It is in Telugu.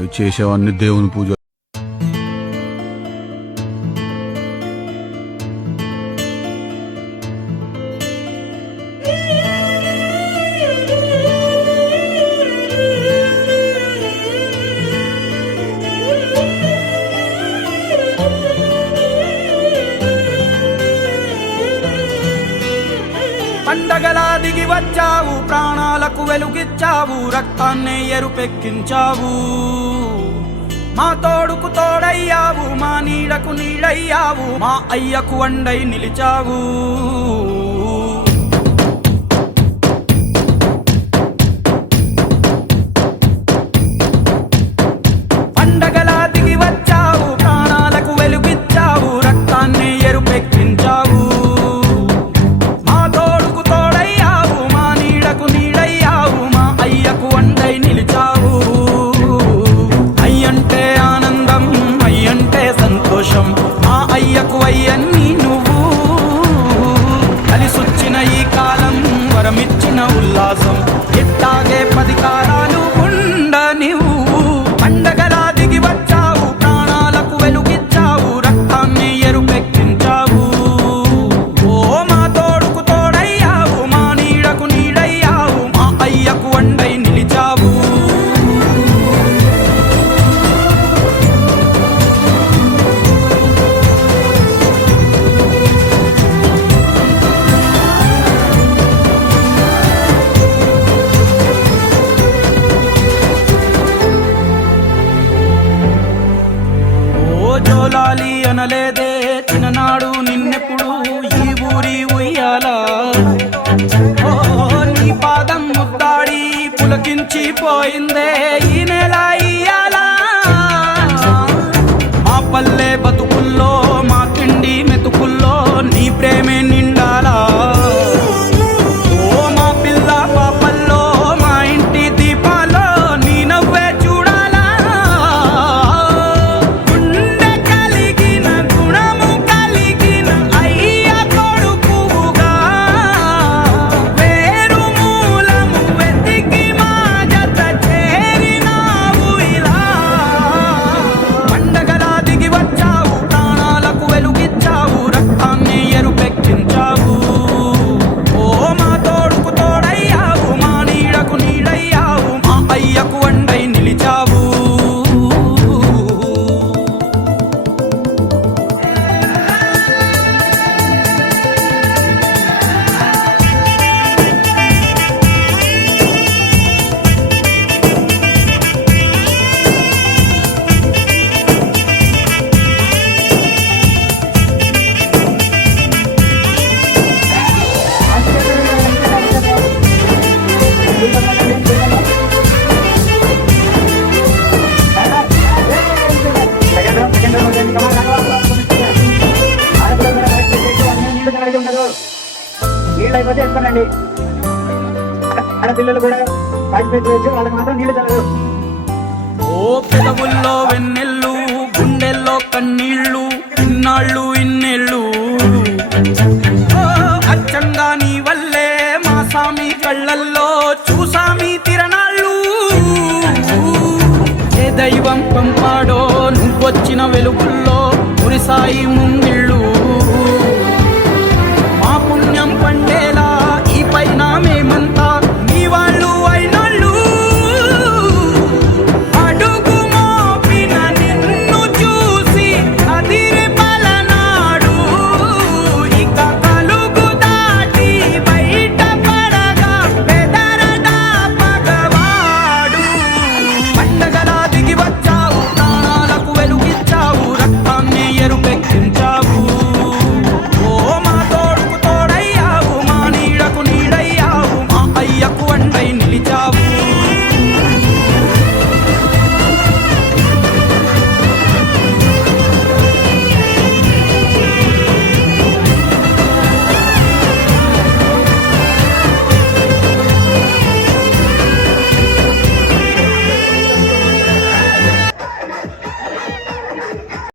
అవి చేసేవన్నీ దేవుని పూజ. పండగలా దిగి వచ్చావు, ప్రాణాలకు వెలుగిచ్చావు, రక్తాన్నే ఎరుపెక్కించావు. మా తోడుకు తోడయ్యావు, మా నీడకు నీడయ్యావు, మా అయ్యకు అండై నిలిచావు. పండగలా దిగి వచ్చావు, ప్రాణాలకు వెలుగిచ్చావు, రక్తాన్నే ఎరుపెక్కించావు. మా అయ్యకు అయ్యన్ని నువ్వు కలిసొచ్చిన ఈ కాలం వరమిచ్చిన ఉల్లాసం ఇట్టాగే 10 కాలాలు ఉండ నువ్వు. పండగలా దిగి వచ్చావు, ప్రాణాలకు వెలుగిచ్చావు, రక్తాన్ని ఎరుపెక్కించావు. ఓ మా తోడుకు తోడయ్యావు, మా నీడకు నీడయ్యావు, మా అయ్యకు అండై నిలిచావు. జోలాలి అనలేదే చిన్ననాడు నిన్నెప్పుడు ఈ ఊరి ఉయ్యాలా. ఓ నీ పాదం ముద్దాడి పులకించిపోయిందే ఈ నెల ఇయ్యాలా. మా పల్లె బతుకుల్లో, మా తిండి మెతుకుల్లో నీ ప్రేమే నిండాలా. ఓ మా పిల్ల పాపల్లో, మా ఇంటి దీపాల్లో నీ నవ్వే చూడాలా. నీళ్ళు అయిపోతే వేసుకోనండి. ఆడపిల్లలు కూడా పార్టిసిపేట్ చేయొచ్చు, వాళ్ళకి మాత్రం నీళ్లు తగలదు. ఓ పెదవుల్లో వెన్నెళ్ళు, గుండెల్లో కన్నీళ్ళు, ఇన్నాళ్ళు ఇన్నేళ్ళు. ఓ అచ్చంగా నీ వల్లే మా సామి కళ్ళల్లో చూసామి తిరణాళ్ళు. ఏ దైవం పంపాడో నువ్వొచ్చిన వెలుగుల్లో మురిసాయి ముంగిళ్ళు.